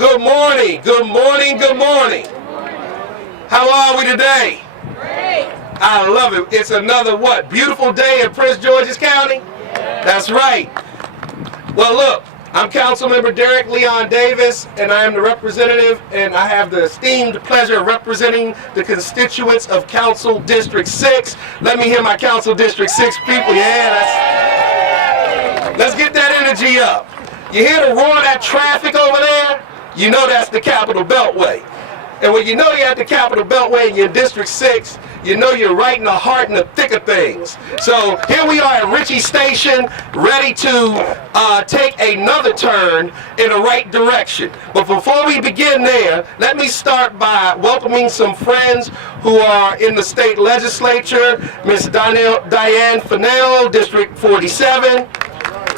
Good morning, good morning, good morning. How are we today? Great. I love it. It's another what? Beautiful day in Prince George's County? That's right. Well, look, I'm Councilmember Derek Leon Davis, and I am the representative, and I have the esteemed pleasure of representing the constituents of Council District 6. Let me hear my Council District 6 people. Yeah, let's get that energy up. You hear the roar of that traffic over there? You know that's the Capitol Beltway. And when you know you're at the Capitol Beltway and you're in District 6, you know you're right in the heart and the thick of things. So here we are at Ritchie Station, ready to take another turn in the right direction. But before we begin there, let me start by welcoming some friends who are in the state legislature. Ms. Diane Fennell, District 47.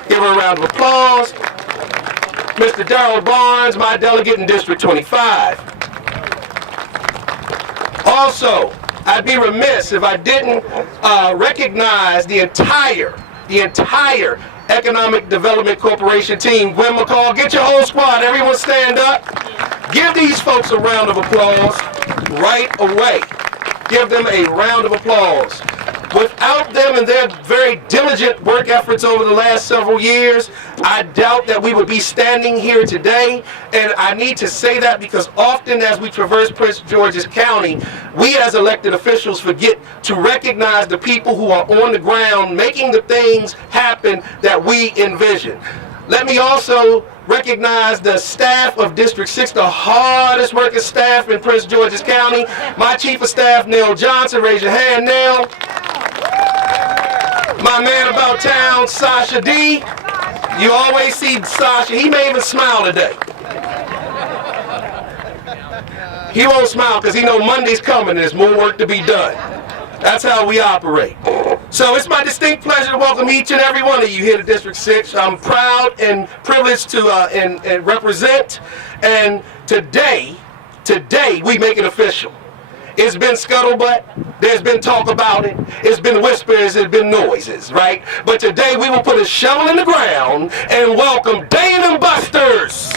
Give her a round of applause. Mr. Darrell Barnes, my delegate in District 25. Also, I'd be remiss if I didn't recognize the entire Economic Development Corporation team. Gwen McCall, get your whole squad. Everyone stand up. Give these folks a round of applause right away. Give them a round of applause. Without them and their very diligent work efforts over the last several years, I doubt that we would be standing here today. And I need to say that because often as we traverse Prince George's County, we as elected officials forget to recognize the people who are on the ground making the things happen that we envision. Let me also recognize the staff of District 6, the hardest working staff in Prince George's County. My Chief of Staff, Neil Johnson. Raise your hand, Neil. My man about town, Sasha D. You always see Sasha. He may even smile today. He won't smile because he knows Monday's coming and there's more work to be done. That's how we operate. So it's my distinct pleasure to welcome each and every one of you here to District 6. I'm proud and privileged to and represent. And today we make it official. It's been scuttlebutt. There's been talk about it. It's been whispers. It's been noises, right? But today we will put a shovel in the ground and welcome Dave & Buster's.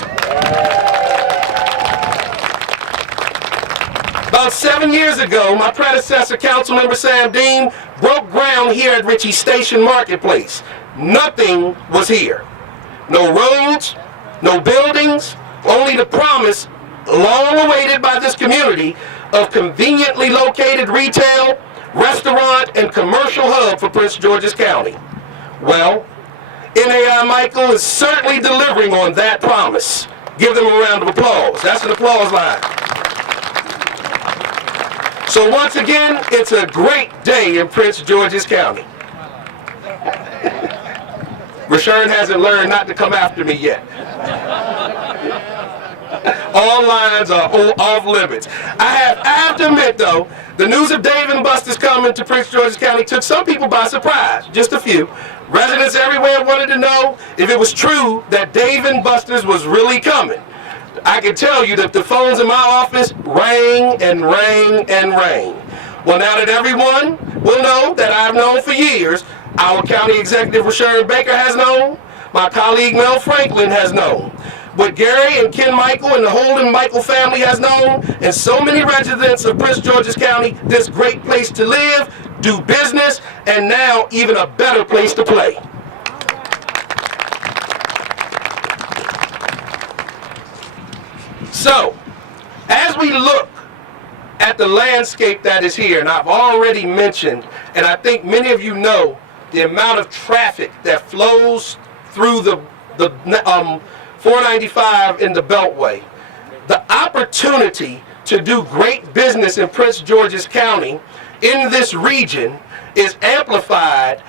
About 7 years ago, my predecessor, Councilmember Sam Dean, broke ground here at Ritchie Station Marketplace. Nothing was here. No roads, no buildings, only the promise, long awaited by this community, of conveniently located retail, restaurant, and commercial hub for Prince George's County. Well, NAI Michael is certainly delivering on that promise. Give them a round of applause. That's an applause line. So once again, it's a great day in Prince George's County. Rashern hasn't learned not to come after me yet. All lines are off limits. I have to admit, though, the news of Dave & Buster's coming to Prince George's County took some people by surprise, just a few. Residents everywhere wanted to know if it was true that Dave & Buster's was really coming. I can tell you that the phones in my office rang and rang and rang. Well, now that everyone will know that I've known for years, our County Executive Rashern Baker has known, my colleague Mel Franklin has known, what Gary and Ken Michael and the Holden Michael family has known, and so many residents of Prince George's County, this great place to live, do business, and now even a better place to play. So, as we look at the landscape that is here, and I've already mentioned, and I think many of you know, the amount of traffic that flows through the 495 in the Beltway, the opportunity to do great business in Prince George's County in this region is amplified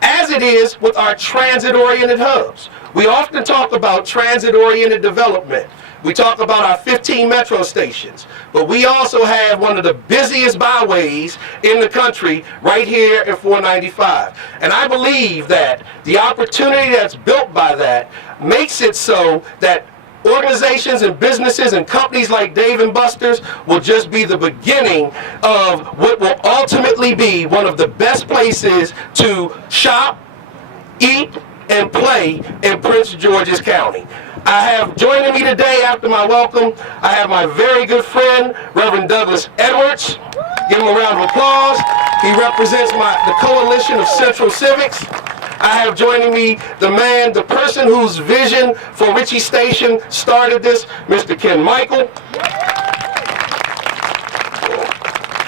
as it is with our transit-oriented hubs. We often talk about transit-oriented development. We talk about our 15 metro stations, but we also have one of the busiest byways in the country right here at 495. And I believe that the opportunity that's built by that makes it so that organizations and businesses and companies like Dave & Buster's will just be the beginning of what will ultimately be one of the best places to shop, eat, and play in Prince George's County. I have joining me today after my welcome, I have my very good friend, Reverend Douglas Edwards. Give him a round of applause. He represents the Coalition of Central Civics. I have joining me the person whose vision for Ritchie Station started this, Mr. Ken Michael.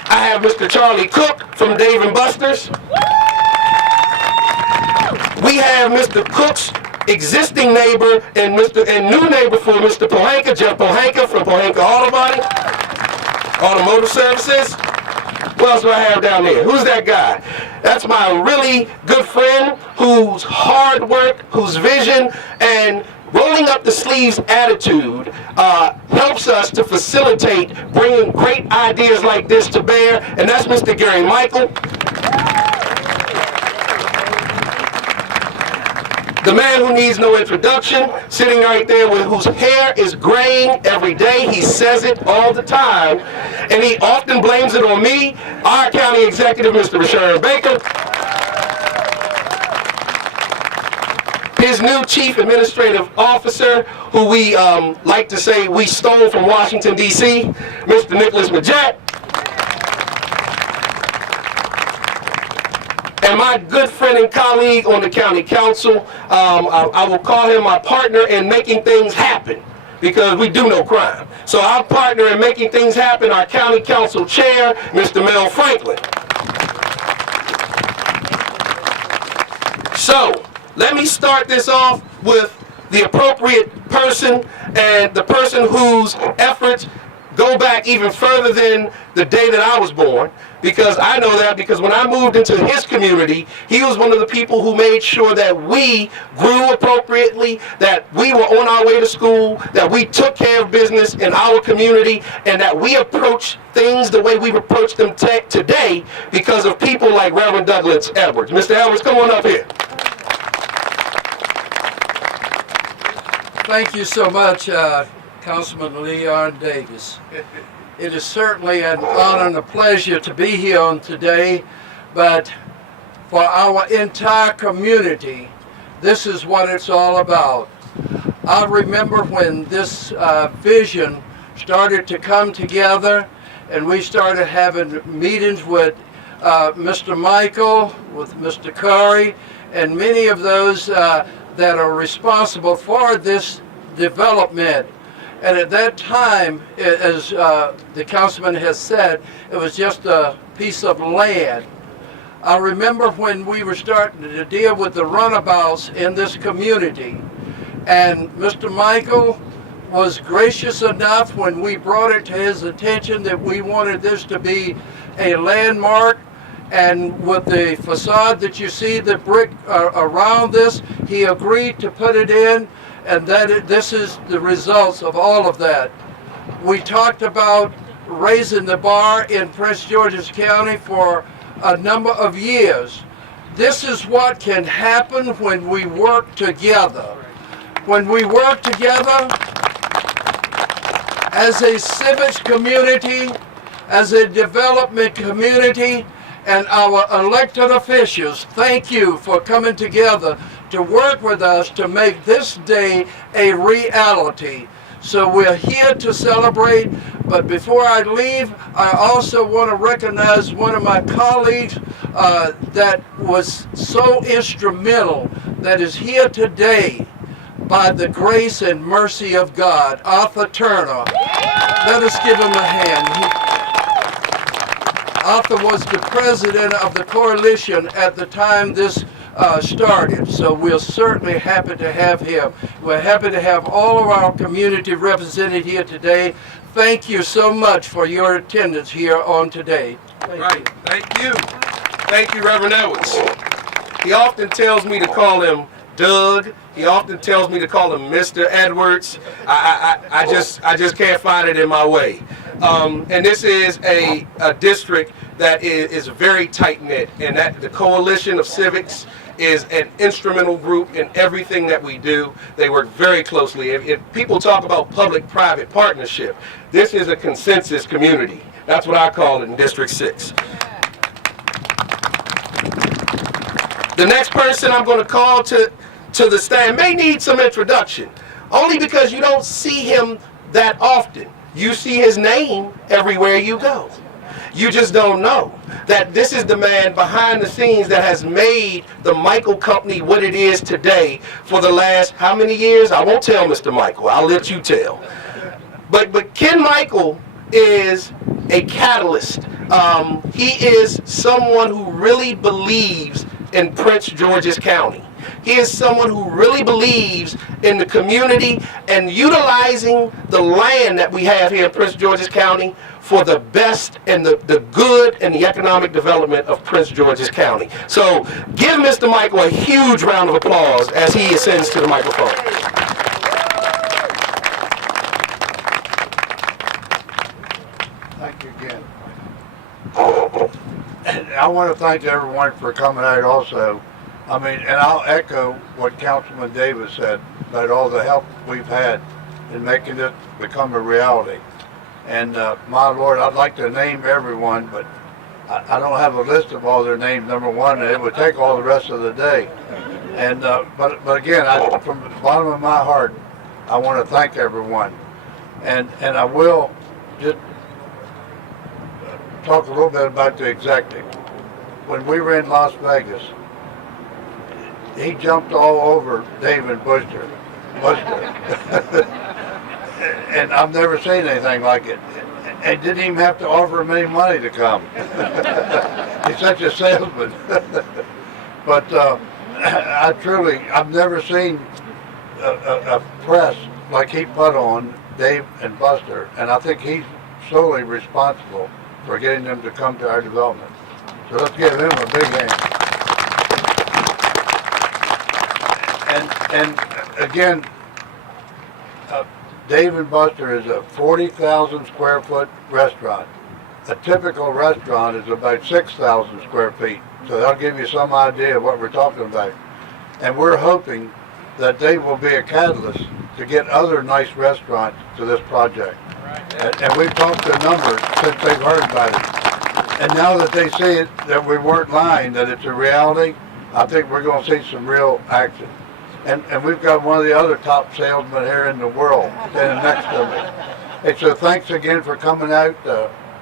I have Mr. Charlie Cook from Dave & Buster's. We have Mr. Cook's existing neighbor and new neighbor for Mr. Pohanka, Jeff Pohanka from Pohanka Automotive Services. What else do I have down there? Who's that guy? That's my really good friend whose hard work, whose vision, and rolling up the sleeves attitude helps us to facilitate bringing great ideas like this to bear, and that's Mr. Gary Michael. The man who needs no introduction, sitting right there with whose hair is graying every day. He says it all the time, and he often blames it on me, our county executive, Mr. Rashawn Baker. His new chief administrative officer, who we like to say we stole from Washington, D.C., Mr. Nicholas Majette. And my good friend and colleague on the county council, I will call him my partner in making things happen, because we do no crime. So our partner in making things happen, our county council chair, Mr. Mel Franklin. So let me start this off with the appropriate person, and the person whose efforts go back even further than the day that I was born, because I know that because when I moved into his community, he was one of the people who made sure that we grew appropriately, that we were on our way to school, that we took care of business in our community, and that we approached things the way we've approached them today because of people like Reverend Douglas Edwards. Mr. Edwards, come on up here. Thank you so much, Councilman Leon Davis. It is certainly an honor and a pleasure to be here on today, but for our entire community, this is what it's all about. I remember when this vision started to come together, and we started having meetings with Mr. Michael, with Mr. Curry, and many of those that are responsible for this development. And at that time, as the councilman has said, it was just a piece of land. I remember when we were starting to deal with the runabouts in this community, and Mr. Michael was gracious enough when we brought it to his attention that we wanted this to be a landmark, and with the facade that you see, the brick around this, he agreed to put it in. And this is the results of all of that. We talked about raising the bar in Prince George's County for a number of years. This is what can happen when we work together. When we work together as a civics community, as a development community, and our elected officials, thank you for coming together to work with us to make this day a reality. So we're here to celebrate, but before I leave, I also want to recognize one of my colleagues that was so instrumental, that is here today by the grace and mercy of God, Arthur Turner. Let us give him a hand. Arthur was the president of the coalition at the time this started, so we're certainly happy to have him. We're happy to have all of our community represented here today. Thank you so much for your attendance here on today. Thank you. Thank you, Reverend Edwards. He often tells me to call him Doug. He often tells me to call him Mr. Edwards. I just can't find it in my way. And this is a district that is very tight-knit, and that the Coalition of Civics is an instrumental group in everything that we do. They work very closely. If people talk about public-private partnership, this is a consensus community. That's what I call it in District 6. The next person I'm going to call to to the stand may need some introduction, only because you don't see him that often. You see his name everywhere you go. You just don't know that this is the man behind the scenes that has made the Michael Company what it is today for the last how many years? I won't tell Mr. Michael. I'll let you tell. But Ken Michael is a catalyst. He is someone who really believes in Prince George's County. He is someone who really believes in the community and utilizing the land that we have here in Prince George's County for the best and the good and the economic development of Prince George's County. So give Mr. Michael a huge round of applause as he ascends to the microphone. Thank you again. And I want to thank everyone for coming out also. I mean, and I'll echo what Councilman Davis said about all the help we've had in making this become a reality. And my Lord, I'd like to name everyone, but I don't have a list of all their names, number one, and it would take all the rest of the day. And but again, from the bottom of my heart, I want to thank everyone. And I will just talk a little bit about the executive. When we were in Las Vegas, he jumped all over David Buster. And I've never seen anything like it. And didn't even have to offer him any money to come. He's such a salesman. But I've never seen a press like he put on Dave and Buster. And I think he's solely responsible for getting them to come to our development. So let's give him a big hand. And again, Dave and Buster is a 40,000 square foot restaurant. A typical restaurant is about 6,000 square feet. So that'll give you some idea of what we're talking about. And we're hoping that they will be a catalyst to get other nice restaurants to this project. And we've talked to a number since they've heard about it. And now that they see it, that we weren't lying, that it's a reality, I think we're going to see some real action. And we've got one of the other top salesmen here in the world standing next to me. Hey, so thanks again for coming out.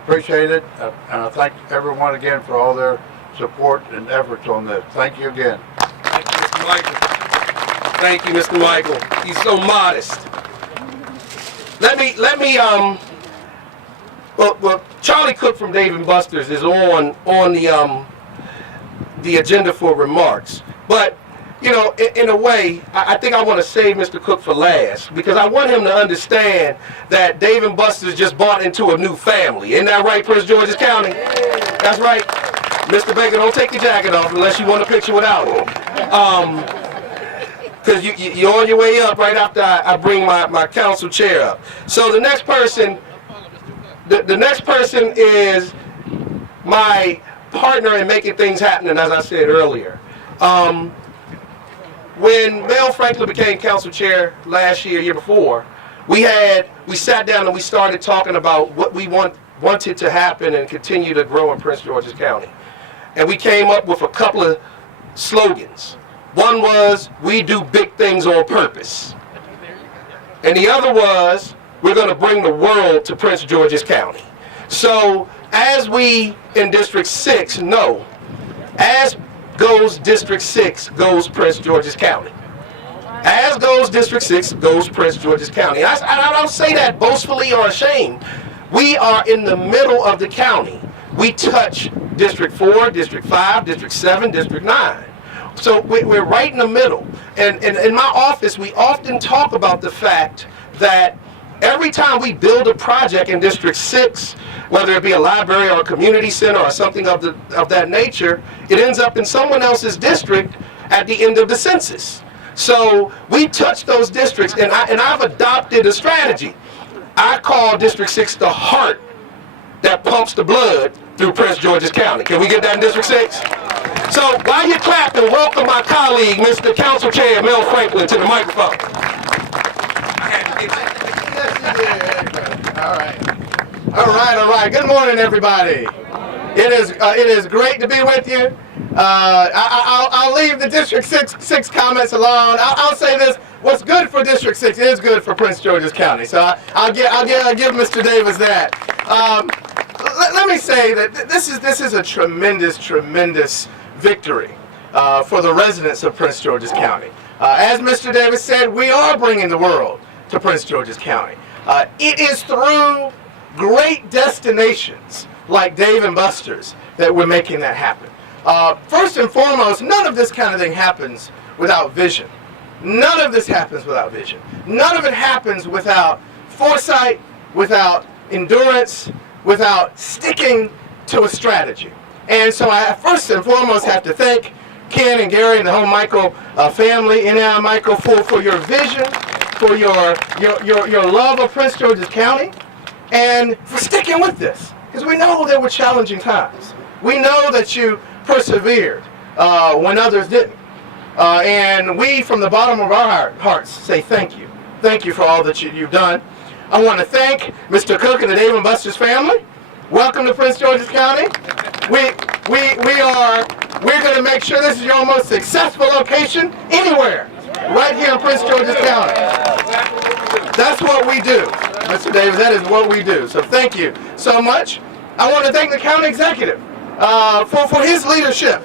Appreciate it. And I thank everyone again for all their support and efforts on this. Thank you again. Thank you, Mr. Michael. Thank you, Mr. Michael. He's so modest. Well, Charlie Cook from Dave & Buster's is on the agenda for remarks. But, you know, in a way, I think I want to save Mr. Cook for last, because I want him to understand that Dave & Buster's just bought into a new family. Isn't that right, Prince George's County? That's right. Mr. Baker, don't take your jacket off unless you want a picture without it. Because you're on your way up right after I bring my council chair up. So the next person, the next person is my partner in making things happen, as I said earlier. When Mel Franklin became council chair last year before, we sat down and we started talking about what we wanted to happen and continue to grow in Prince George's County. And we came up with a couple of slogans. One was, we do big things on purpose. And the other was, we're going to bring the world to Prince George's County. So, as we in District 6 know, as goes District 6, goes Prince George's County. As goes District 6, goes Prince George's County. I don't say that boastfully or ashamed. We are in the middle of the county. We touch District 4, District 5, District 7, District 9. So we're right in the middle. And in my office, we often talk about the fact that every time we build a project in District 6, whether it be a library or a community center or something of that nature, it ends up in someone else's district at the end of the census. So we touch those districts, and I've adopted a strategy. I call District 6 the heart that pumps the blood through Prince George's County. Can we get that in District 6? So while you're clapping, welcome my colleague, Mr. Council Chair Mel Franklin, to the microphone. All right. Good morning, everybody. It is great to be with you. I'll leave the District 6 comments alone. I'll say this: what's good for District 6 is good for Prince George's County. So I'll give Mr. Davis that. Let me say that this is a tremendous victory for the residents of Prince George's County. As Mr. Davis said, we are bringing the world to Prince George's County. It is through great destinations like Dave & Buster's that we're making that happen. First and foremost, none of this kind of thing happens without vision. None of this happens without vision. None of it happens without foresight, without endurance, without sticking to a strategy. And so I first and foremost have to thank Ken and Gary and the whole Michael family, NAI Michael, for your vision, for your love of Prince George's County, and for sticking with this. Because we know there were challenging times. We know that you persevered when others didn't. And we, from the bottom of our hearts, say thank you. Thank you for all that you've done. I want to thank Mr. Cook and the Dave & Buster's family. Welcome to Prince George's County. We're going to make sure this is your most successful location anywhere, right here in Prince George's County. That's what we do, Mr. Davis. That is what we do. So thank you so much. I want to thank the county executive for his leadership.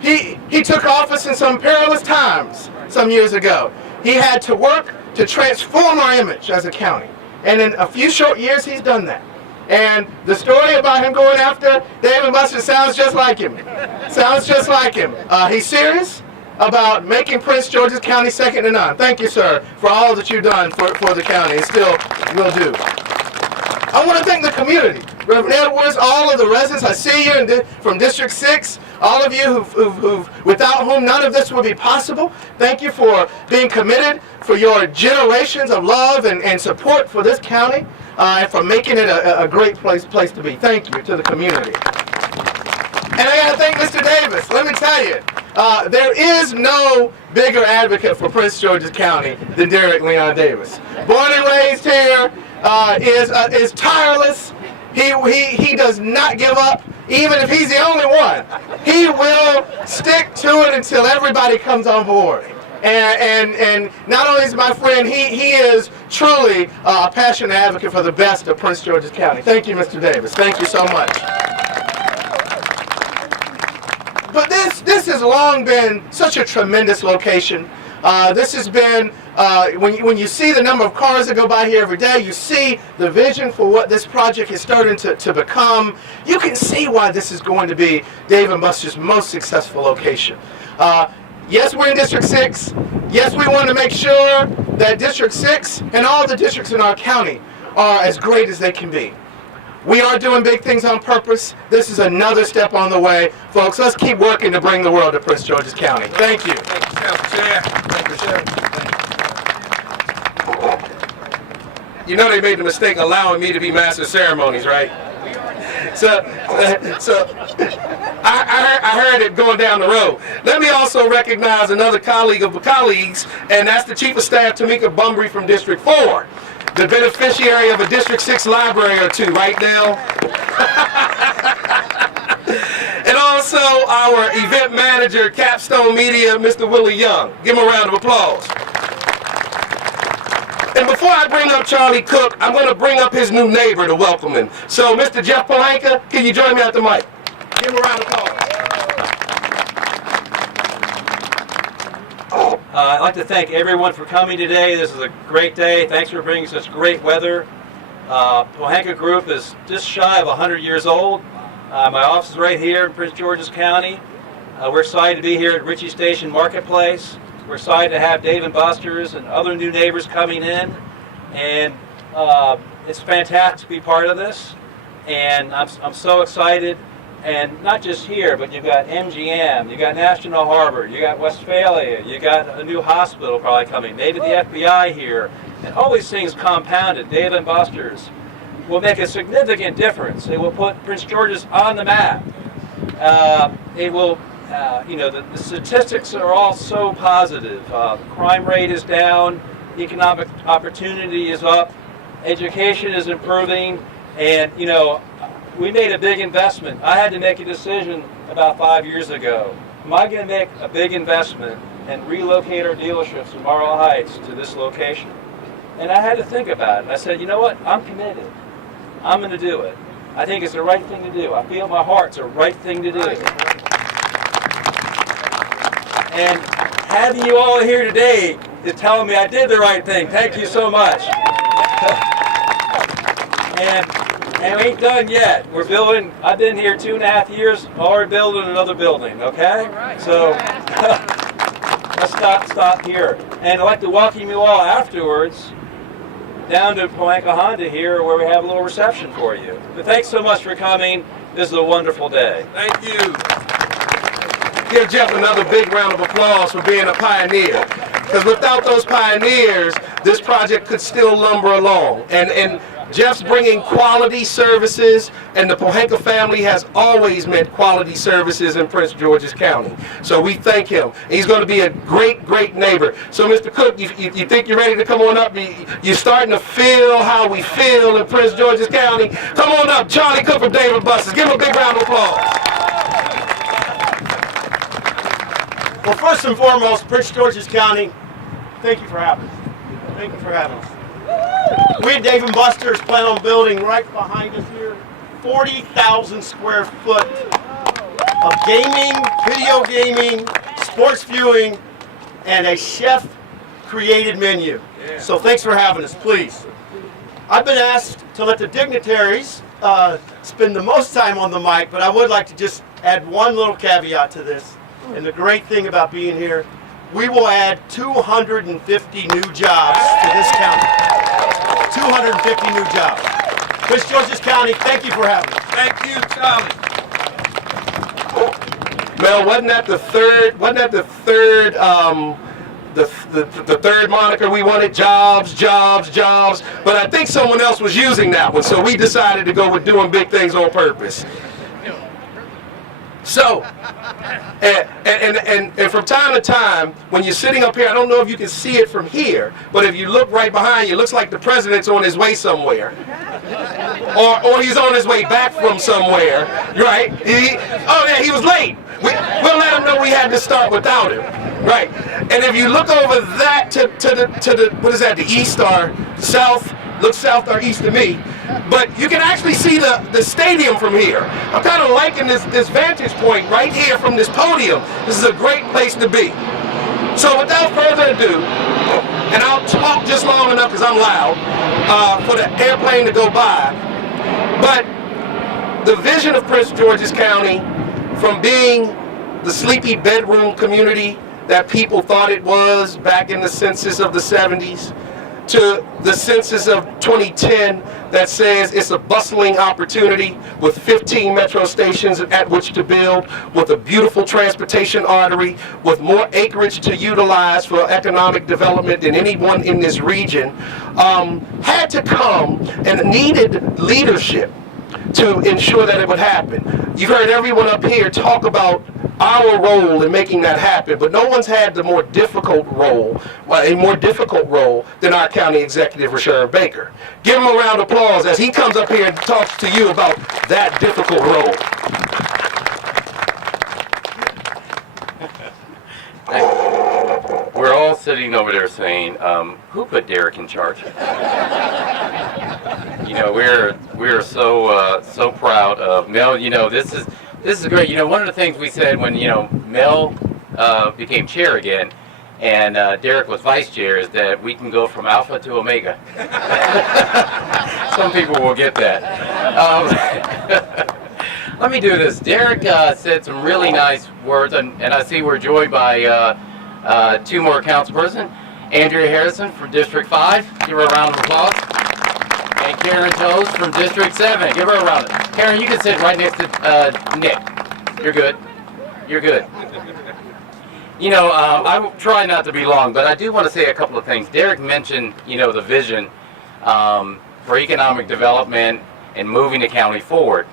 He took office in some perilous times some years ago. He had to work to transform our image as a county. And in a few short years, he's done that. And the story about him going after Dave & Buster's sounds just like him. Sounds just like him. He's serious about making Prince George's County second to none. Thank you, sir, for all that you've done for the county, and still will do. I want to thank the community. Reverend Edwards, all of the residents I see here from District 6, all of you without whom none of this would be possible. Thank you for being committed, for your generations of love and support for this county, and for making it a great place to be. Thank you to the community. And I got to thank Mr. Davis. Let me tell you, there is no bigger advocate for Prince George's County than Derek Leon Davis. Born and raised here, is tireless. He does not give up, even if he's the only one. He will stick to it until everybody comes on board. And not only is my friend, he is truly a passionate advocate for the best of Prince George's County. Thank you, Mr. Davis. Thank you so much. But this has long been such a tremendous location. This has been, when you see the number of cars that go by here every day, you see the vision for what this project is starting to become. You can see why this is going to be Dave & Buster's most successful location. Yes, we're in District 6. Yes, we want to make sure that District 6 and all the districts in our county are as great as they can be. We are doing big things on purpose. This is another step on the way. Folks, let's keep working to bring the world to Prince George's County. Thank you. Thank you, Council Chair. Thank you, sir. You know they made the mistake allowing me to be master of ceremonies, right? So I heard it going down the road. Let me also recognize another colleague of the colleagues, and that's the Chief of Staff, Tamika Bumbry from District 4. The beneficiary of a District 6 library or two, right now. And also our event manager, Capstone Media, Mr. Willie Young. Give him a round of applause. And before I bring up Charlie Cook, I'm going to bring up his new neighbor to welcome him. So, Mr. Jeff Polanka, can you join me at the mic? Give him a round of applause. I'd like to thank everyone for coming today. This is a great day. Thanks for bringing such great weather. Pohanka Group is just shy of 100 years old. My office is right here in Prince George's County. We're excited to be here at Ritchie Station Marketplace. We're excited to have Dave & Buster's and other new neighbors coming in. And it's fantastic to be part of this. And I'm so excited. And not just here, but you've got MGM, you've got National Harbor, you got Westphalia, you got a new hospital probably coming, maybe the FBI here, and all these things compounded. Dave & Buster's will make a significant difference. It will put Prince George's on the map. It will, the statistics are all so positive. The crime rate is down, economic opportunity is up, education is improving, and we made a big investment. I had to make a decision about 5 years ago. Am I going to make a big investment and relocate our dealerships from Marlow Heights to this location? And I had to think about it. I said, you know what? I'm committed. I'm going to do it. I think it's the right thing to do. I feel my heart's the right thing to do. And having you all here today is telling me I did the right thing. Thank you so much. And we ain't done yet. We're building, I've been here 2.5 years, already building another building, okay? So let's stop here. And I'd like to welcome you all afterwards down to Pohanka Honda here where we have a little reception for you. But thanks so much for coming. This is a wonderful day. Thank you. Give Jeff another big round of applause for being a pioneer. Because without those pioneers, this project could still lumber along. And Jeff's bringing quality services, and the Pohanka family has always meant quality services in Prince George's County. So we thank him. He's going to be a great, great neighbor. So Mr. Cook, you think you're ready to come on up? You're starting to feel how we feel in Prince George's County. Come on up, Charlie Cook from David Buses. Give him a big round of applause. Well, first and foremost, Prince George's County, thank you for having us. Thank you for having us. We at Dave & Buster's plan on building right behind us here 40,000 square foot of gaming, video gaming, sports viewing, and a chef-created menu. So thanks for having us, please. I've been asked to let the dignitaries spend the most time on the mic, but I would like to just add one little caveat to this. And the great thing about being here, we will add 250 new jobs to this county. 250 new jobs. Prince George's County, thank you for having us. Thank you, Charlie. Mel, wasn't that the third the third moniker we wanted? Jobs, jobs, jobs. But I think someone else was using that one, so we decided to go with doing big things on purpose. So, and from time to time, when you're sitting up here, I don't know if you can see it from here, but if you look right behind you, it looks like the president's on his way somewhere. Or he's on his way back from somewhere, right? Oh yeah, he was late. We'll let him know we had to start without him, right? And if you look over that to the what is that, the east or south? Looks south or east to me. But you can actually see the stadium from here. I'm kind of liking this vantage point right here from this podium. This is a great place to be. So without further ado, and I'll talk just long enough because I'm loud, for the airplane to go by, but the vision of Prince George's County, from being the sleepy bedroom community that people thought it was back in the census of the 70s, to the census of 2010 that says it's a bustling opportunity with 15 metro stations at which to build, with a beautiful transportation artery, with more acreage to utilize for economic development than anyone in this region, had to come and needed leadership to ensure that it would happen. You've heard everyone up here talk about our role in making that happen, but no one's had the more difficult role, a more difficult role than our county executive, Rashard Baker. Give him a round of applause as he comes up here and talks to you about that difficult role. We're all sitting over there saying, who put Derek in charge? You know, we're so proud of Mel. You know, this is great. You know, one of the things we said when, you know, Mel became chair again and Derek was vice chair is that we can go from alpha to omega. Some people will get that. Let me do this. Derek said some really nice words, and I see we're joined by two more councilpersons. Andrea Harrison from District 5. Give her a round of applause. And Karen Toes from District 7. Give her a round. Karen, you can sit right next to Nick. You're good. You're good. You know, I will try not to be long, but I do want to say a couple of things. Derek mentioned, you know, the vision for economic development and moving the county forward.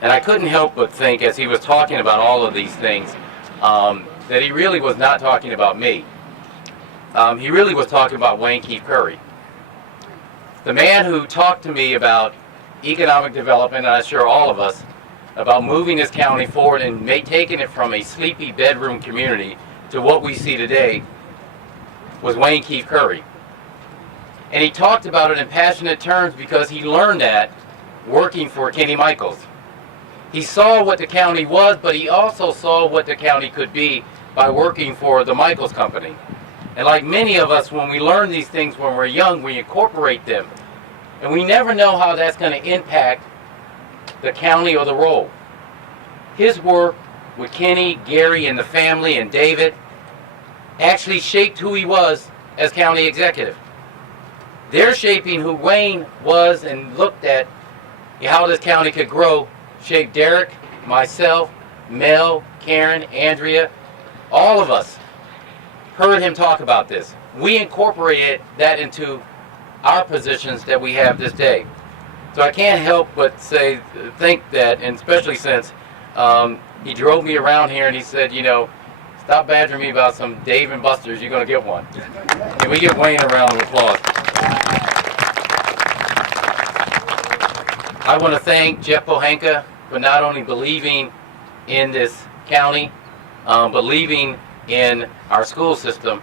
And I couldn't help but think, as he was talking about all of these things, that he really was not talking about me. He really was talking about Wayne Keith Curry. The man who talked to me about economic development, and I'm sure all of us, about moving this county forward and taking it from a sleepy bedroom community to what we see today was Wayne Keith Curry. And he talked about it in passionate terms because he learned that working for Kenny Michaels. He saw what the county was, but he also saw what the county could be by working for the Michaels Company. And like many of us, when we learn these things when we're young, we incorporate them. And we never know how that's going to impact the county or the role. His work with Kenny, Gary, and the family, and David, actually shaped who he was as county executive. They're shaping who Wayne was and looked at how this county could grow, shaped Derek, myself, Mel, Karen, Andrea, all of us heard him talk about this. We incorporated that into our positions that we have this day. So I can't help but think that, and especially since he drove me around here and he said, you know, stop badgering me about some Dave and Buster's, you're going to get one. Can we give Wayne a round of applause? I want to thank Jeff Pohanka for not only believing in this county, believing in our school system,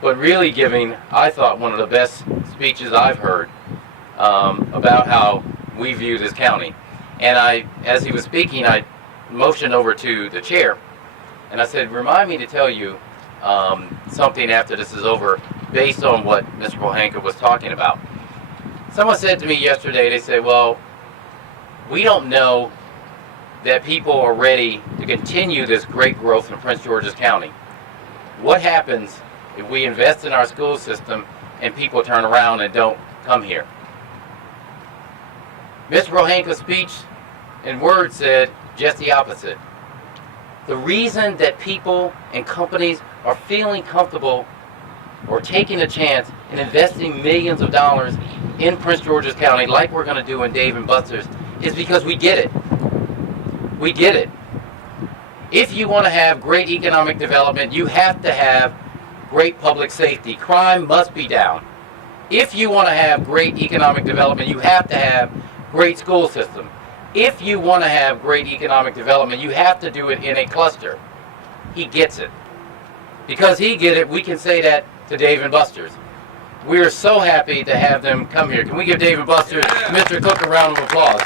but really giving, I thought, one of the best speeches I've heard about how we view this county. And as he was speaking, I motioned over to the chair, and I said, remind me to tell you something after this is over, based on what Mr. Pohanka was talking about. Someone said to me yesterday, they said, well, we don't know that people are ready to continue this great growth in Prince George's County. What happens if we invest in our school system and people turn around and don't come here? Mr. Pohanka's speech in words said just the opposite. The reason that people and companies are feeling comfortable or taking a chance in investing millions of dollars in Prince George's County, like we're going to do in Dave and Buster's, is because we get it. We get it. If you want to have great economic development, you have to have great public safety. Crime must be down. If you want to have great economic development, you have to have great school system. If you want to have great economic development, you have to do it in a cluster. He gets it. Because he gets it, we can say that to Dave and Buster's. We're so happy to have them come here. Can we give Dave and Buster's, Mr. Cook, a round of applause?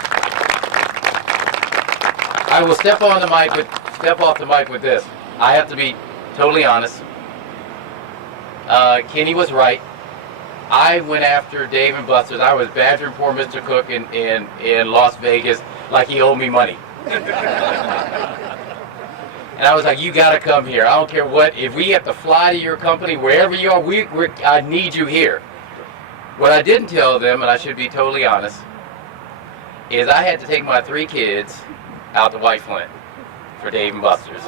I will step off the mic with this. I have to be totally honest. Kenny was right. I went after Dave and Buster's. I was badgering poor Mr. Cook in Las Vegas like he owed me money. And I was like, you got to come here. I don't care what. If we have to fly to your company, wherever you are, I need you here. What I didn't tell them, and I should be totally honest, is I had to take my 3 kids out to White Flint for Dave and Buster's.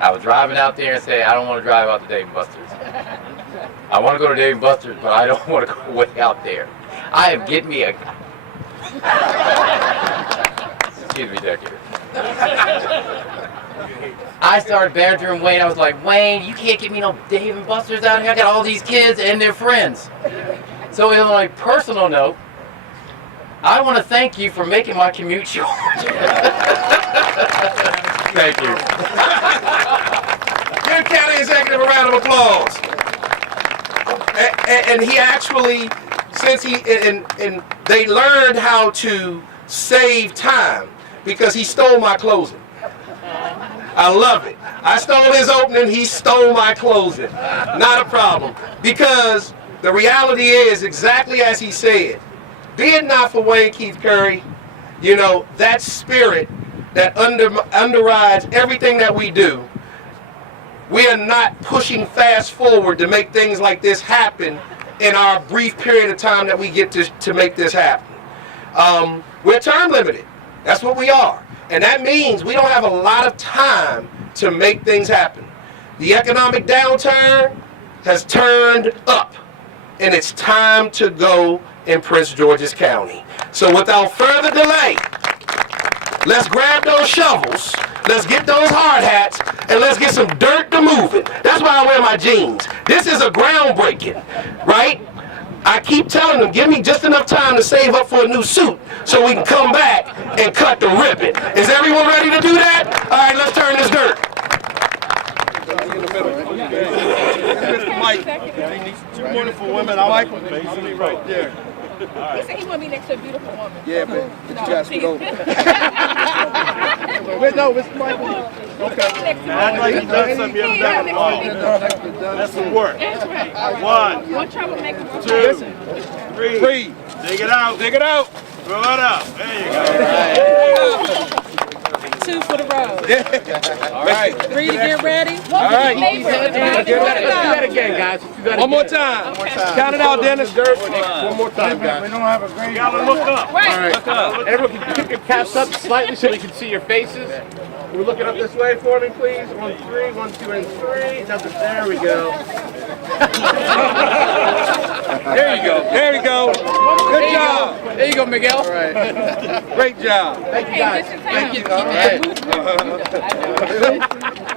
I was driving out there and saying, I don't want to drive out to Dave and Buster's. I want to go to Dave and Buster's, but I don't want to go way out there. I am getting me a... Excuse me, Deputy. I started badgering Wayne. I was like, Wayne, you can't get me no Dave and Buster's out here. I got all these kids and their friends. So on a personal note, I want to thank you for making my commute short. Thank you. Give County Executive a round of applause. And he actually, since and they learned how to save time because he stole my closing. I love it. I stole his opening, he stole my closing. Not a problem. Because the reality is exactly as he said. Be it not for Wayne Keith Curry, you know, that spirit that underrides everything that we do, we are not pushing fast forward to make things like this happen in our brief period of time that we get to make this happen. We're term limited. That's what we are. And that means we don't have a lot of time to make things happen. The economic downturn has turned up, and it's time to go in Prince George's County. So without further delay, let's grab those shovels, let's get those hard hats, and let's get some dirt to moving. That's why I wear my jeans. This is a groundbreaking, right? I keep telling them, give me just enough time to save up for a new suit so we can come back and cut the ribbon. Is everyone ready to do that? All right, let's turn this dirt. Mr. Mike. These two beautiful women. I like them. Basically right there. He said he want me next to a beautiful woman. Yeah, man. No, You guys see. put over. Wait, no, Mr. Michael. Okay. Act like you done something you haven't done in a while. That's some work. That's right. One, One trouble make it 2, 3. Dig it out. Dig it out. Throw it up. There you go. 2 for the road. All right. 3 to get ready. All right. Let's do that again, guys. One more time. Count it out, Dennis. One more time, guys. We don't have a great. You gotta look up. Right. Look up. Everyone can keep your caps up slightly so we can see your faces. We're looking up this way for me, please. 1, 3, 1, 2, and 3. There we go. There you go. There you go. Good job. There you go, Miguel. All right. Great job. Thank you, guys. Thank you. All right.